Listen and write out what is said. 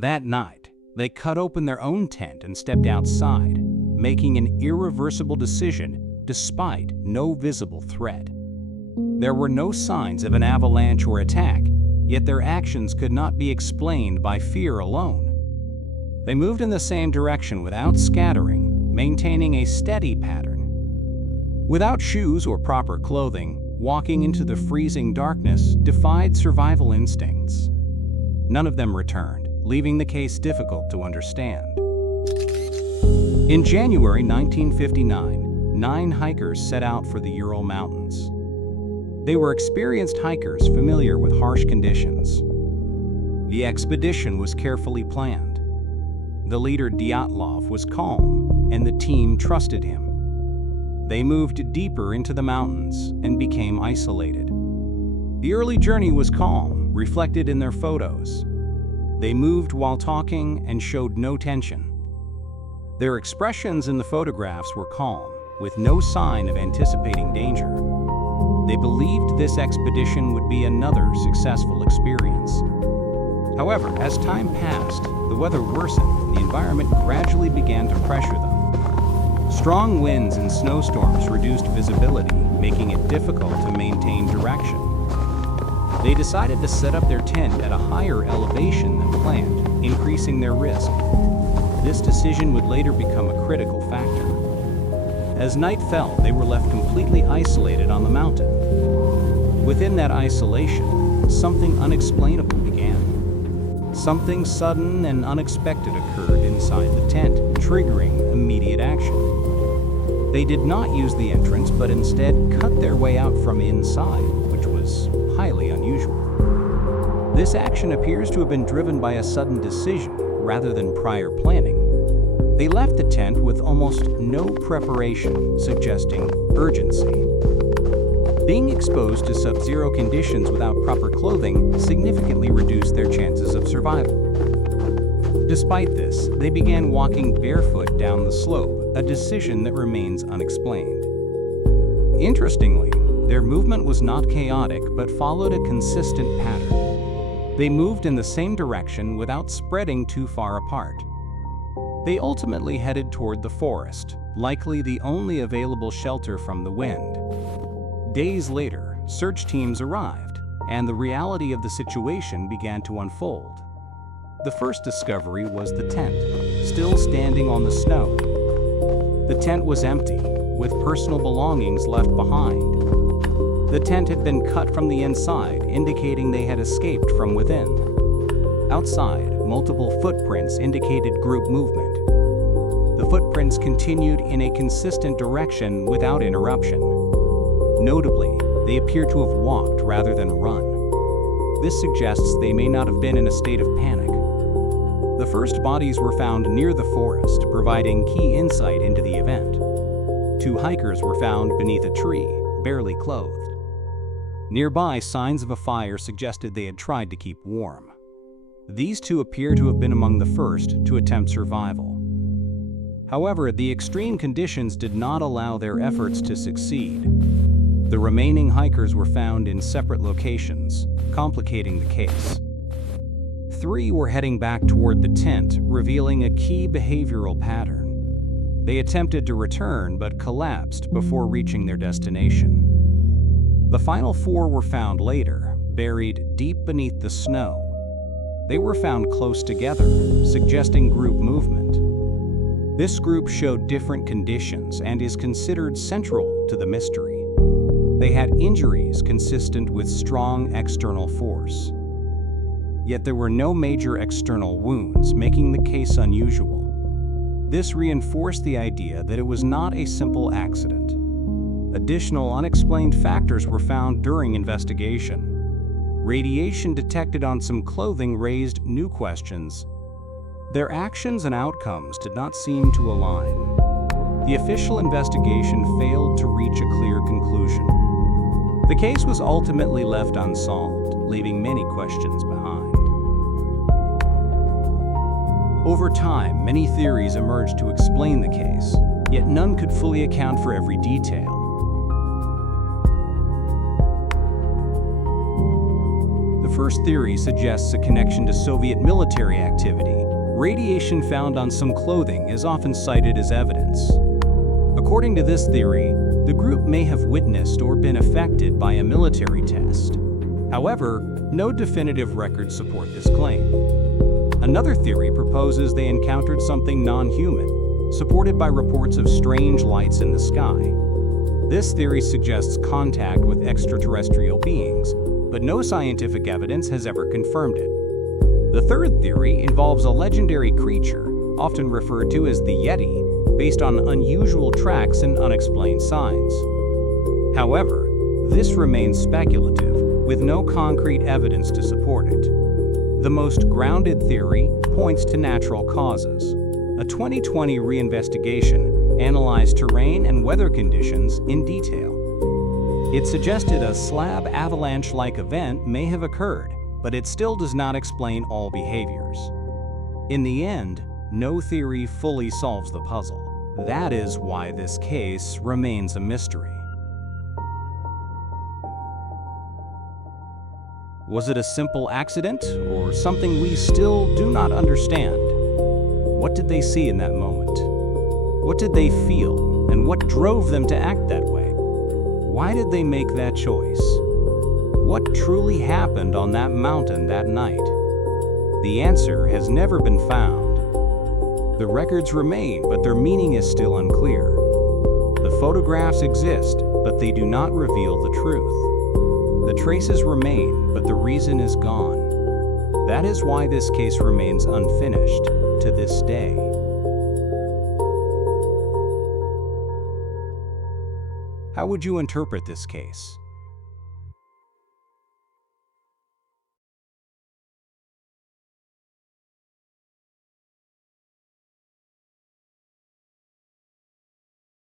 That night, they cut open their own tent and stepped outside, making an irreversible decision despite no visible threat. There were no signs of an avalanche or attack, yet their actions could not be explained by fear alone. They moved in the same direction without scattering, maintaining a steady pattern. Without shoes or proper clothing, walking into the freezing darkness defied survival instincts. None of them returned, leaving the case difficult to understand. In January 1959, 9 hikers set out for the Ural Mountains. They were experienced hikers familiar with harsh conditions. The expedition was carefully planned. The leader, Dyatlov, was calm, and the team trusted him. They moved deeper into the mountains and became isolated. The early journey was calm, reflected in their photos. They moved while talking and showed no tension. Their expressions in the photographs were calm, with no sign of anticipating danger. They believed this expedition would be another successful experience. However, as time passed, the weather worsened and the environment gradually began to pressure them. Strong winds and snowstorms reduced visibility, making it difficult to maintain direction. They decided to set up their tent at a higher elevation than planned, increasing their risk. This decision would later become a critical factor. As night fell, they were left completely isolated on the mountain. Within that isolation, something unexplainable began. Something sudden and unexpected occurred inside the tent, triggering immediate action. They did not use the entrance, but instead cut their way out from inside, which was highly unusual. This action appears to have been driven by a sudden decision rather than prior planning. They left the tent with almost no preparation, suggesting urgency. Being exposed to sub-zero conditions without proper clothing significantly reduced their chances of survival. Despite this, they began walking barefoot down the slope, a decision that remains unexplained. Interestingly, their movement was not chaotic but followed a consistent pattern. They moved in the same direction without spreading too far apart. They ultimately headed toward the forest, likely the only available shelter from the wind. Days later, search teams arrived, and the reality of the situation began to unfold. The first discovery was the tent, still standing on the snow. The tent was empty, with personal belongings left behind. The tent had been cut from the inside, indicating they had escaped from within. Outside, multiple footprints indicated group movement. The footprints continued in a consistent direction without interruption. Notably, they appear to have walked rather than run. This suggests they may not have been in a state of panic. The first bodies were found near the forest, providing key insight into the event. 2 hikers were found beneath a tree, barely clothed. Nearby, signs of a fire suggested they had tried to keep warm. These 2 appear to have been among the first to attempt survival. However, the extreme conditions did not allow their efforts to succeed. The remaining hikers were found in separate locations, complicating the case. 3 were heading back toward the tent, revealing a key behavioral pattern. They attempted to return but collapsed before reaching their destination. The final 4 were found later, buried deep beneath the snow. They were found close together, suggesting group movement. This group showed different conditions and is considered central to the mystery. They had injuries consistent with strong external force. Yet there were no major external wounds, making the case unusual. This reinforced the idea that it was not a simple accident. Additional unexplained factors were found during investigation. Radiation detected on some clothing raised new questions. Their actions and outcomes did not seem to align. The official investigation failed to reach a clear conclusion. The case was ultimately left unsolved, leaving many questions behind. Over time, many theories emerged to explain the case, yet none could fully account for every detail. The first theory suggests a connection to Soviet military activity. Radiation found on some clothing is often cited as evidence. According to this theory, the group may have witnessed or been affected by a military test. However, no definitive records support this claim. Another theory proposes they encountered something non-human, supported by reports of strange lights in the sky. This theory suggests contact with extraterrestrial beings, but no scientific evidence has ever confirmed it. The third theory involves a legendary creature, often referred to as the Yeti, based on unusual tracks and unexplained signs. However, this remains speculative, with no concrete evidence to support it. The most grounded theory points to natural causes. A 2020 reinvestigation analyzed terrain and weather conditions in detail. It suggested a slab avalanche-like event may have occurred, but it still does not explain all behaviors. In the end, no theory fully solves the puzzle. That is why this case remains a mystery. Was it a simple accident, or something we still do not understand? What did they see in that moment? What did they feel, and what drove them to act that way? Why did they make that choice? What truly happened on that mountain that night? The answer has never been found. The records remain, but their meaning is still unclear. The photographs exist, but they do not reveal the truth. The traces remain, but the reason is gone. That is why this case remains unfinished to this day. How would you interpret this case?